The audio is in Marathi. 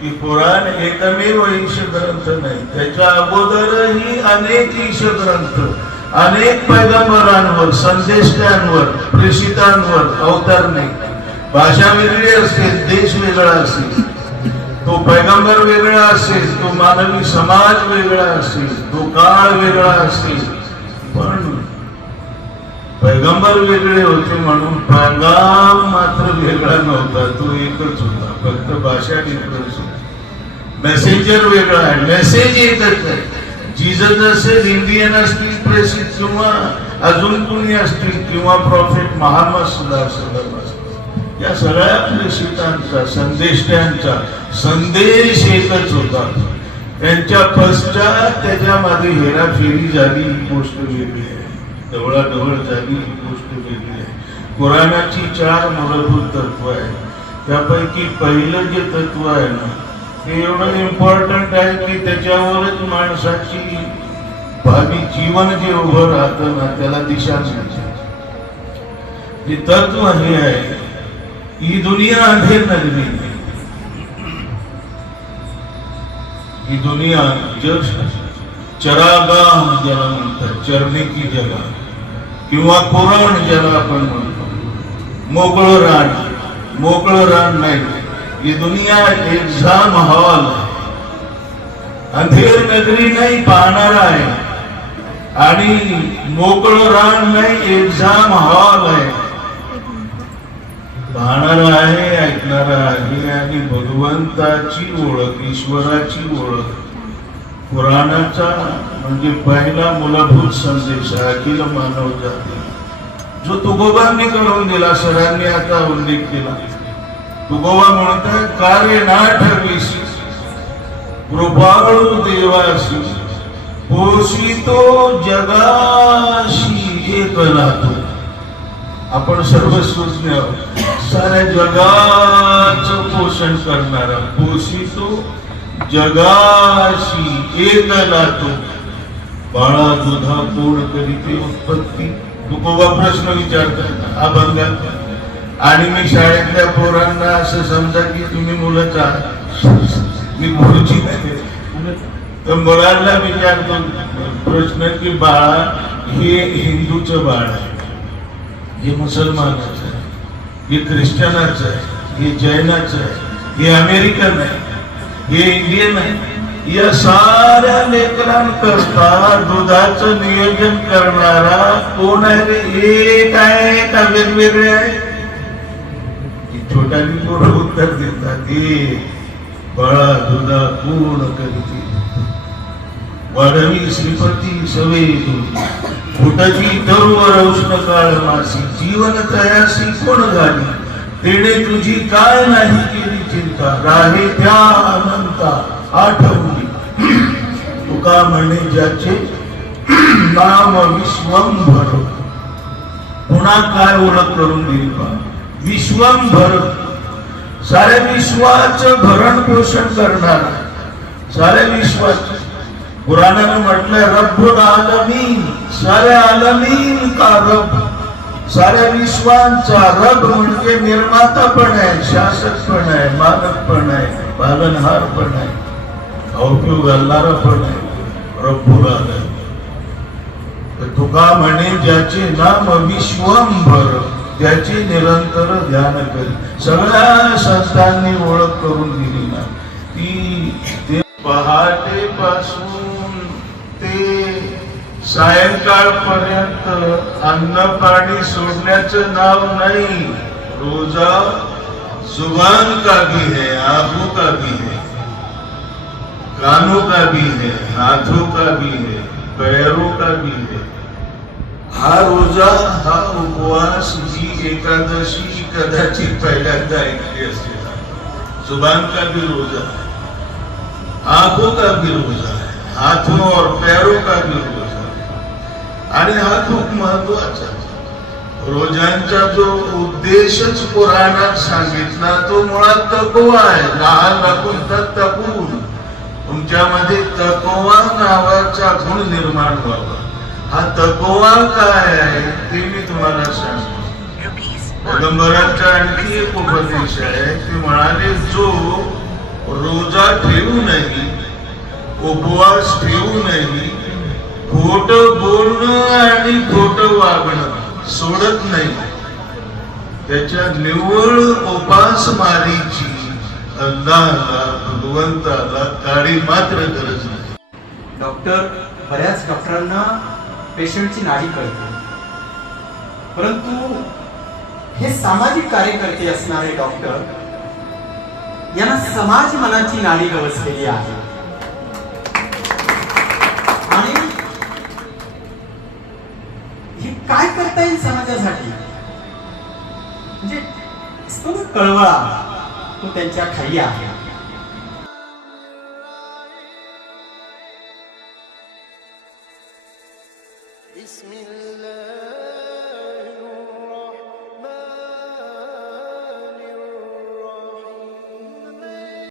की पुराण एकमेव ईश ग्रंथ नाही, त्याच्या अगोदरही अनेक ईश ग्रंथ, अनेक पैगंबरांवर, संदेष्टांवर, प्रेषितांवर अवतार नाही. भाषा वेगळी असेल, देश वेगळा असेल, तो पैगंबर वेगळा असेल, तो मानवी समाज वेगळा असेल, तो काळ वेगळा असेल, पण पैगंबर वेगळे होते म्हणून पैगाम मात्र वेगळा नव्हता, तो एकच होता, फक्त भाषा वेगळीच होती. मेसेंजर वेगळा आहे, मेसेज एकच आहे. जीसस असेल, इंडियन असतील प्रेषित, किंवा अजून कुणी असतील, किंवा प्रॉफेट मोहम्मद सल्लल्लाहु असतील, या सगळ्या प्रेषितांचा, संदेष्टांचा संदेश एकच होता. त्यांच्या पश्चात त्याच्यामध्ये हेराफेरी झाली, ही गोष्ट वेगळी आहे. ढवळाढवळ झाली, ही गोष्ट वेगळी आहे. कुराणाची 4 मूलभूत तत्व आहे. त्यापैकी पहिलं जे तत्व आहे ना, ते एवढं इम्पॉर्टंट आहे की त्याच्यावरच माणसाची भावी जीवन जे उभं राहतं ना, त्याला दिशा मिळते. जे तत्व हे आहे, ही दुनिया अंधेर नगरी आहे. ही दुनिया चरागाह ज्याला म्हणतात, चरणे की जगा, किंवा कुराण ज्याला आपण म्हणतो, मोकळं रान. मोकळं रान नाही, ही दुनिया एक्झाम हॉल, अंधेर नगरी नाही, पाहणारा आहे. आणि मोकळं रान नाही, एक्झाम हॉल आहे. पाहणारा आहे, ऐकणारा आहे. आणि भगवंताची ओळख, ईश्वराची ओळख, पुराणाचा म्हणजे पहिला मूलभूत संदेश अखिल मानव जाती, जो तुकोबांनी करून दिला. सरांनी आता उल्लेख केला. तुकोबा म्हणतात, कार्य ना ठरविसी कृपाळू देवासी, पोषितो जगाशी एक राहतो. आपण सर्वस्वज्ञ आहोत, साऱ्या जगाचं पोषण करणारा, पोषितो जगाशी एक लातो, बाळा दुधा कोण करीते उत्पत्ती. तुकोबा प्रश्न विचारतात अभंगात. आणि मी शाळेतल्या पोरांना असं समजा की तुम्ही मुलंच आहात, मी गुरुजी नाही, तर मुलांना विचारतो प्रश्न की बाळा, हे हिंदूचं बाळ आहे, हे मुसलमानाचं आहे, हे ख्रिश्चनाचं आहे, हे जैनाचं आहे, हे अमेरिकन आहे, हे इंडियन आहे. या साऱ्या लेकरांकरता दुधाचं नियोजन करणारा कोण आहे रे? एक आहे का वेगवेगळे आहे? छोट्यानी पोरं उत्तर देतात, बाळा दुधा पूर्ण करीती, वाढवी श्रीपती सवे फुटची तरुवर उष्ण काळ मासी, जीवन तयासी कोण झाली, तेणे तुझी काय नाही केली चिंता, राहे त्या अनंता आठवली. तुका म्हणे ज्याचे नाम विश्वंभर. पुन्हा काय ओळख करून दिली पा, विश्वंभर, साऱ्या विश्वाचं भरण पोषण करणारा, साऱ्या विश्वाचं. कुराणाने म्हटलंय रब्बुल आलमीन, साऱ्या आलमीन का रब, साऱ्या विश्वांचा रब म्हणजे निर्माता पण आहे, शासक पण आहे, मालक पण आहे, पालनहार पण आहे, उपयोग घालणारा पण आहे, रब्बुल आलमीन. तुका म्हणे ज्याचे नाम विश्वंभर, त्याची निरंतर ध्यान करी. सगळ्या संतांनी ओळख करून दिली ना, ती पहाटे पासून ते सायंकाळपर्यंत अन्न पाणी सोडण्याचं नाव नाही. रोजा जुबान का भी है, आंखों का भी है, कानों का भी है, हाथों का भी है, पैरों का भी है. हा रोजा, हा उपवास, ही एकादशी कदाचित पहिल्यांदा ऐकली असेल. जुबान का भी रोजा, आंखों का भी रोजा है, हाथों और पैरों का भी रोजा है. आणि हा खूप महत्वाचा रोजांचा जो उद्देशच पुराणात सांगितला तो मुळात तकवा आहे. लहान लागून तकून, तुमच्यामध्ये तकवा नावाचा गुण निर्माण व्हावा. हा तकवा काय आहे ते मी तुम्हाला सांगतो. पैगंबरांचा आणखी एक उपदेश आहे. ते म्हणाले, जो रोजा ठेवू नाही, उपवास ठेवू नाही, खोट बोलणं आणि खोट वागणं सोडत नाही. त्याच्या निव्वळ उपासमारीची अल्लाहला, भगवंताला काळी मात्र गरज नाही. डॉक्टर, बऱ्याच डॉक्टरांना पेशंटची नाडी कळते, परंतु हे सामाजिक कार्यकर्ते असणारे डॉक्टर यांना समाज मनाची नाडी गवसलेली आहे. आणि हे काय करता येईल समाजासाठी, म्हणजे कळवळा तो त्यांच्या खाली आहे.